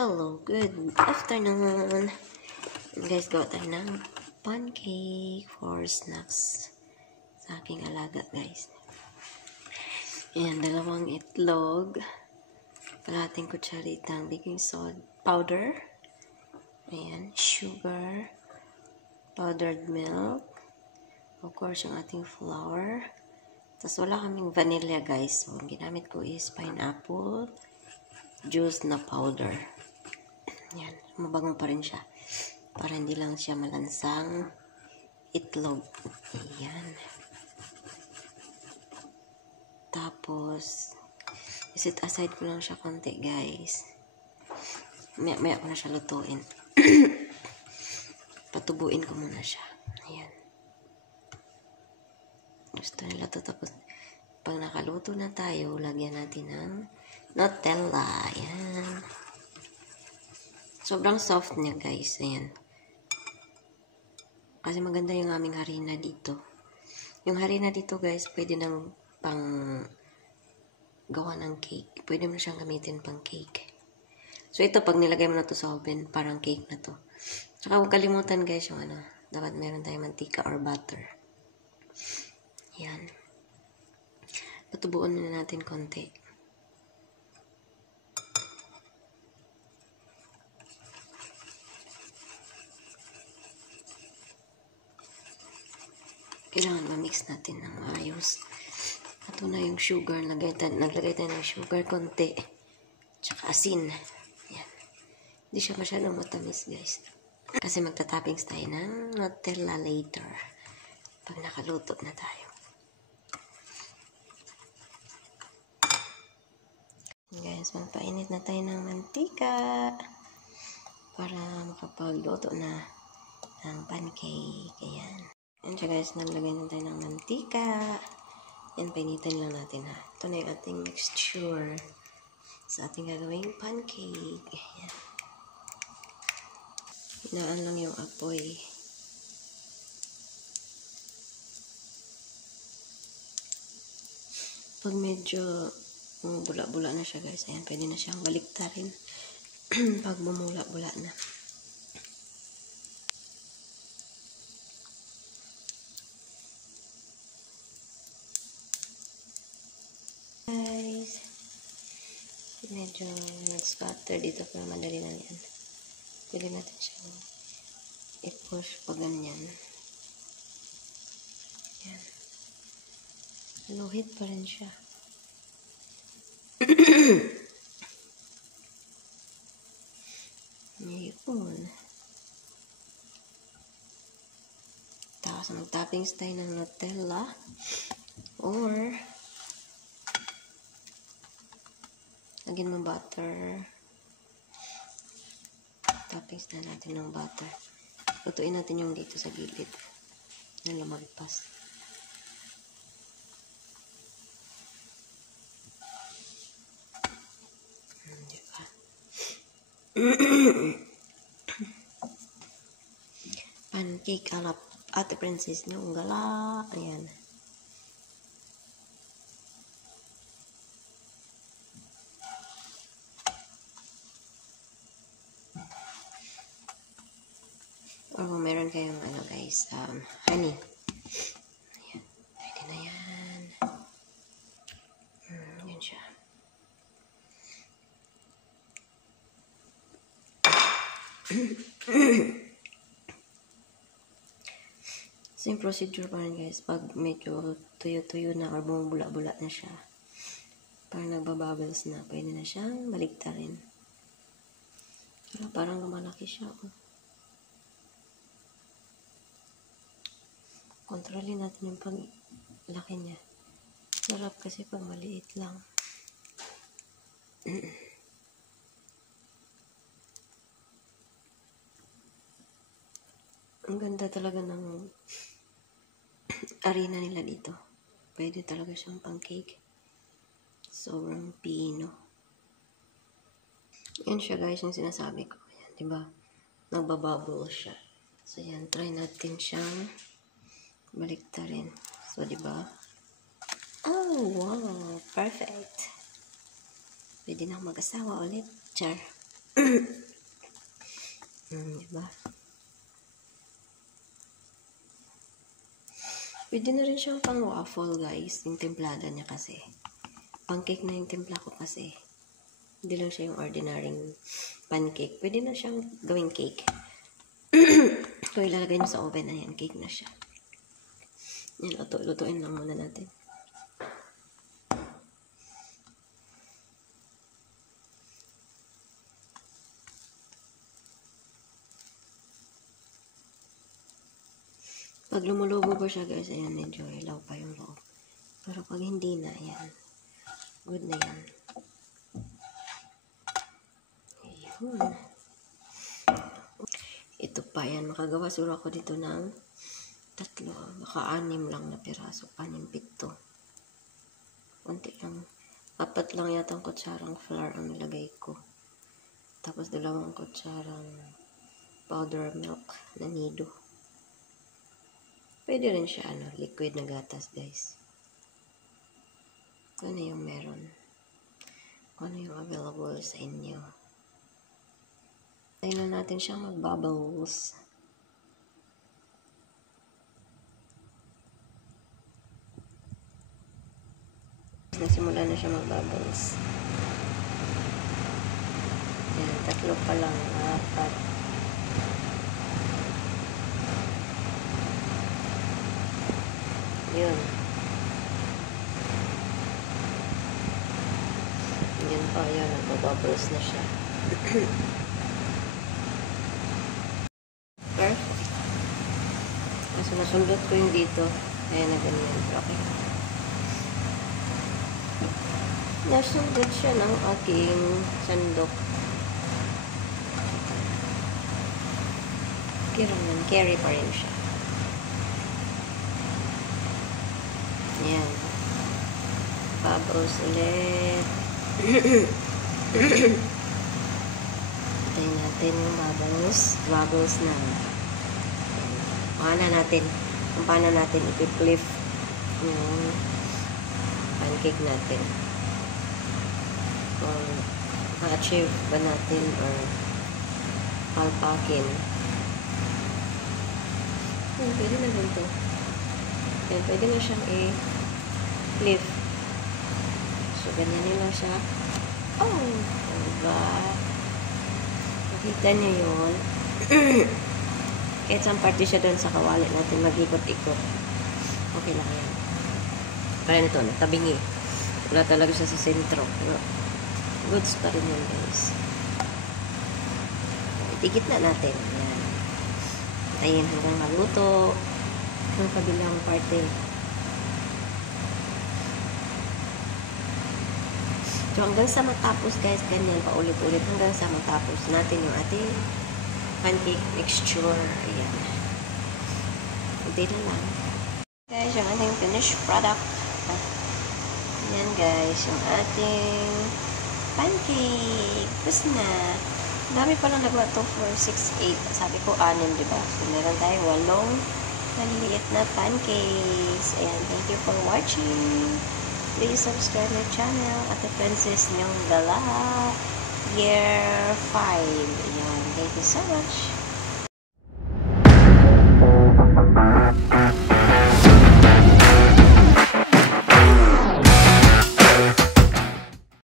Hello, good afternoon. Guys, gawa tayo ng pancake for snacks sa aking alaga, guys. Ayan, 2 itlog, kalahating kutsaritang baking soda powder, ayan, sugar, powdered milk, of course, yung ating flour. Tapos wala kaming vanilla, guys. So, ang ginamit ko is pineapple juice na powder. Yan, mabagong pa rin siya. Para hindi lang siya malansang itlog. Ayan. Tapos, isit aside ko lang siya konti, guys. Maya ko na siya lutuin. Patubuin ko muna siya. Ayan. Gusto nila to. Tapos, pag nakaluto na tayo, lagyan natin ng Nutella. Ayan. Sobrang soft niya, guys. Ayan. Kasi maganda yung aming harina dito. Yung harina dito, guys, pwede nang pang gawa ng cake. Pwede mo siyang gamitin pang cake. So, ito, pag nilagay mo na to sa oven, parang cake na to. Saka huwag kalimutan, guys, yung dapat meron tayong mantika or butter. Ayan. Patubuan na natin konti. Kailangan ma-mix natin ng maayos. Ito na yung sugar. Naglagay tayo ng sugar konti. Tsaka asin. Yan. Hindi siya masyadong matamis, guys. Kasi magta-toppings tayo ng Nutella later. Pag nakaluto na tayo. Guys, magpainit na tayo ng mantika. Para makapagluto na ng pancake. Ayan. Ayan siya, guys, naglagay na tayo ng mantika. Yan, painitin lang natin, ha. Ito na yung ating mixture sa ating gagawing pancake. Ayan. Hinaan lang yung apoy. Pag medyo bula-bula na siya, guys, ayan, pwede na siyang baliktarin pag bumula-bula na. Guys, medyo nag-scatter dito pero madali lang yan. Pwede natin siyang i-push pag ganyan. Yan. Luhit pa rin siya. Yun. Tapos mag-toppings tayo ng Nutella or lagyan mo butter. Toppings na natin ng butter. Lutuin natin yung dito sa gilid na lumagpas. Diba? Pancake ala Ate Princess nyo. Gala. Ayan. Or kung meron kayong guys, honey. Ayan. Ready na yan. Yan siya. Same procedure pa rin, guys. Pag medyo tuyo-tuyo na or bumubula-bula na siya. Parang nagbabubbles na. Pwede na siyang baliktarin. Parang lumalaki siya. Kontrolin natin yung paglaki niya. Sarap kasi pag maliit lang. Ang ganda talaga ng arena nila dito. Pwede talaga siyang pancake. Sobrang pino. Yan siya, guys, yung sinasabi ko. Ayan, diba? Nagbabubble siya. So, yan. Try natin siyang baliktarin. So, diba? Oh, wow. Perfect. Pwede na mag-asawa ulit. Char. Diba? Pwede na rin siyang pang waffle, guys. Yung templada niya kasi. Pancake na yung timpla ko kasi. Hindi lang siya yung ordinary pancake. Pwede na siyang gawing cake. Kung ilalagay nyo sa oven, ayan, cake na siya. Yan, lutuin lang muna natin. Pag lumulubo pa siya, guys, ayan, medyo ilaw pa yung loob. Pero pag hindi na, ayan, good na yan. Ayun. Ito pa, yan, makagawa siguro ako dito ng 3, baka 6 lang na piraso, 6, 7. Kunti lang. 4 lang yata ang kutsarang flour ang nilagay ko. Tapos 2 kutsarang powder milk na nido. Pwede rin siya, liquid na gatas, guys. Kung ano yung meron. Kung ano yung available sa inyo. Tayo na natin siyang mag-bubbles. Nasimula na siya mag-bubbles. Yan, 3 pa lang, 4. Yun. Yan pa, yan. Nagpa-bubbles na siya. Perfect. Kasi nasundot ko yung dito. Ayan na ganyan. Okay. Nasundot siya ng aking sandok. Carry pa rin siya. Ayan. Bubbles ulit. Patayin natin yung bubbles. Bubbles na. Paano natin ipip-flip yung pancake natin. Kung ma-achieve ba natin or palpakin. Pwede na ganito. Yan, pwede na siyang i-flip. So, ganyan nila siya. Oh! Diba? Nakita niyo yun. Kahit saan party siya doon sa kawali natin, mag-ikot-ikot. Okay lang yan. Kaya nito, natabingi. Wala talaga siya sa sentro. Pero, goods pa rin yun, guys. Itikit na natin. Yan. Patayin hanggang maluto. Ang kabilang parte. So, hanggang sa matapos, guys, ganyan, paulit-ulit, hanggang sa matapos natin yung ating pancake mixture. Ayan. Hindi na lang. Guys, yung ating finished product. Ayan, guys, yung ating pancake. Tapos na. Dami pa lang nagawa to for 6, 8. Sabi ko 6, diba? So, meron tayo 8 maliliit na pancakes. Ayan, thank you for watching. Please subscribe my channel at the Princess Nyong Gala Year 5. Ayan, thank you so much.